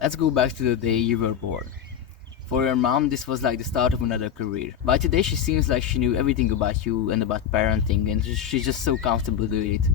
Let's go back to the day you were born. For your mom, this was like the start of another career. By today, she seems like she knew everything about you and about parenting, and she's just so comfortable doing it.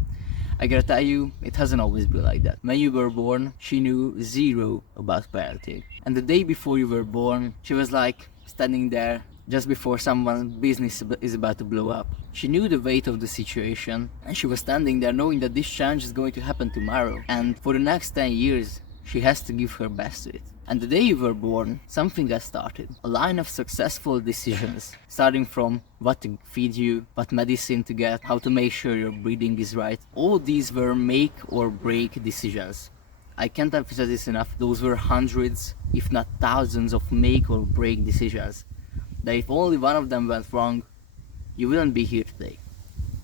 I gotta tell you, it hasn't always been like that. When you were born, she knew zero about parenting. And the day before you were born, she was like standing there just before someone's business is about to blow up. She knew the weight of the situation, and she was standing there knowing that this change is going to happen tomorrow. And for the next 10 years, she has to give her best to it. And the day you were born, something got started. A line of successful decisions, starting from what to feed you, what medicine to get, how to make sure your breathing is right. All these were make or break decisions. I can't emphasize this enough. Those were hundreds, if not thousands, of make or break decisions. That if only one of them went wrong, you wouldn't be here today.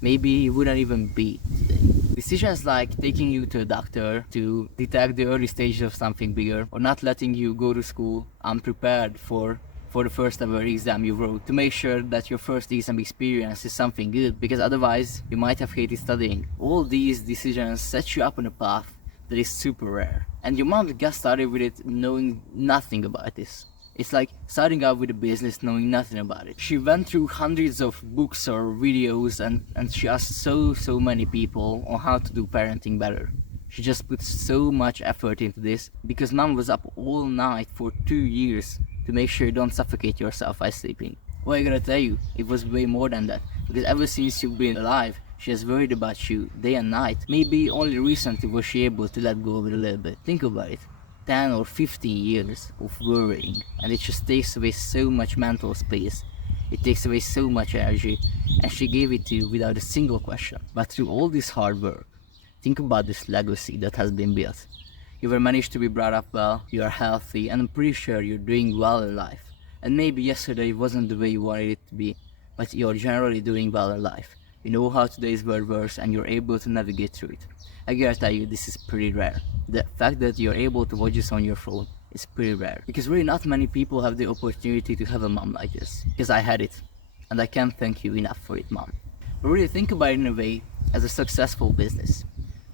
Maybe you wouldn't even be today. Decisions like taking you to a doctor to detect the early stages of something bigger, or not letting you go to school unprepared for the first ever exam you wrote, to make sure that your first exam experience is something good, because otherwise you might have hated studying. All these decisions set you up on a path that is super rare. And your mom got started with it knowing nothing about this. It's like starting out with a business knowing nothing about it. She went through hundreds of books or videos and she asked so many people on how to do parenting better. She just put so much effort into this because mom was up all night for 2 years to make sure you don't suffocate yourself by sleeping. Well, I gotta tell you, it was way more than that. Because ever since you've been alive, she has worried about you day and night. Maybe only recently was she able to let go of it a little bit. Think about it. 10 or 15 years of worrying, and it just takes away so much mental space. It takes away so much energy, and she gave it to you without a single question. But through all this hard work, think about this legacy that has been built. You were managed to be brought up well, you are healthy, and I'm pretty sure you're doing well in life. And maybe yesterday wasn't the way you wanted it to be, but you're generally doing well in life. You know how today's world works and you're able to navigate through it. I gotta tell you, this is pretty rare. The fact that you're able to watch this on your phone is pretty rare. Because really not many people have the opportunity to have a mom like this. Because I had it. And I can't thank you enough for it, mom. But really think about it in a way as a successful business.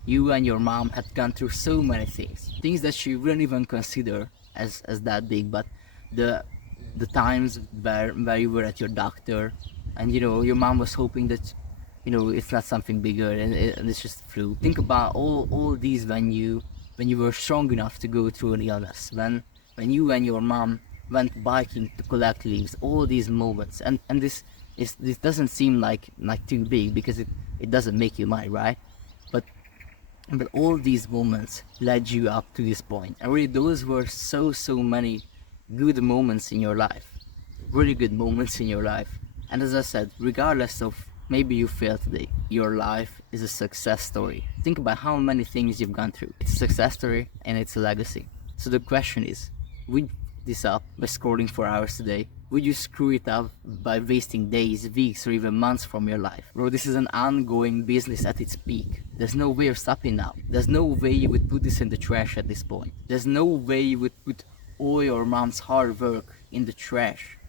You and your mom had gone through so many things. Things that you wouldn't even consider as that big, but the times where you were at your doctor and your mom was hoping that it's not something bigger and it's just flu. Think about all these when you were strong enough to go through an illness, when you and your mom went biking to collect leaves, all these moments, and this doesn't seem like too big because it doesn't make you mine, right? But all these moments led you up to this point, and really those were so many good moments in your life, really good moments in your life. And as I said, regardless of maybe you failed today, your life is a success story. Think about how many things you've gone through. It's a success story and it's a legacy. So the question is, would you this up by scrolling for hours today? Would you screw it up by wasting days, weeks, or even months from your life? Bro, this is an ongoing business at its peak. There's no way of stopping now. There's no way you would put this in the trash at this point. There's no way you would put all your mom's hard work in the trash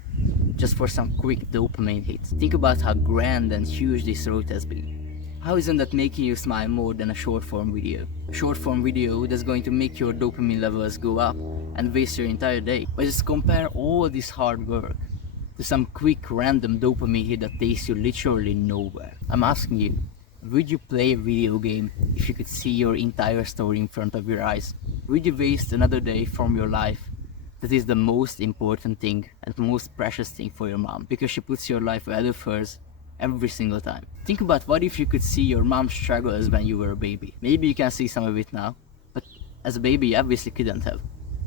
just for some quick dopamine hit. Think about how grand and huge this road has been. How isn't that making you smile more than a short form video? A short form video that's going to make your dopamine levels go up and waste your entire day. But just compare all this hard work to some quick random dopamine hit that takes you literally nowhere. I'm asking you, would you play a video game if you could see your entire story in front of your eyes? Would you waste another day from your life that is the most important thing and most precious thing for your mom, because she puts your life ahead of hers every single time? Think about what if you could see your mom's struggles when you were a baby. Maybe you can see some of it now, but as a baby you obviously couldn't have.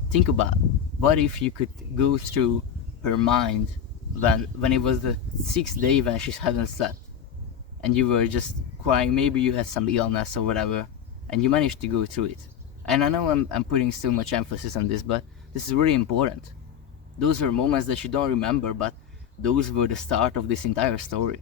Think about what if you could go through her mind when it was the 6th day when she hadn't slept and you were just crying. Maybe you had some illness or whatever and you managed to go through it. And I know I'm putting so much emphasis on this, but this is really important. Those were moments that you don't remember, but those were the start of this entire story.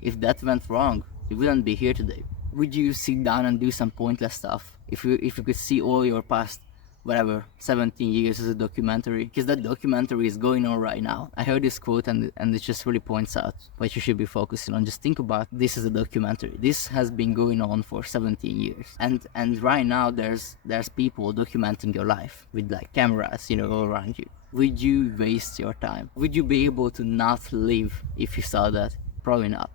If that went wrong, you wouldn't be here today. Would you sit down and do some pointless stuff if you could see all your past whatever, 17 years as a documentary, because that documentary is going on right now. I heard this quote and it just really points out what you should be focusing on. Just think about this as a documentary. This has been going on for 17 years, and right now there's people documenting your life with like cameras, you know, all around you. Would you waste your time? Would you be able to not live if you saw that? Probably not.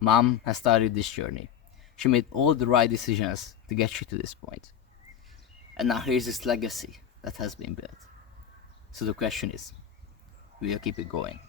Mom has started this journey. She made all the right decisions to get you to this point. And now here's this legacy that has been built. So the question is, will you keep it going?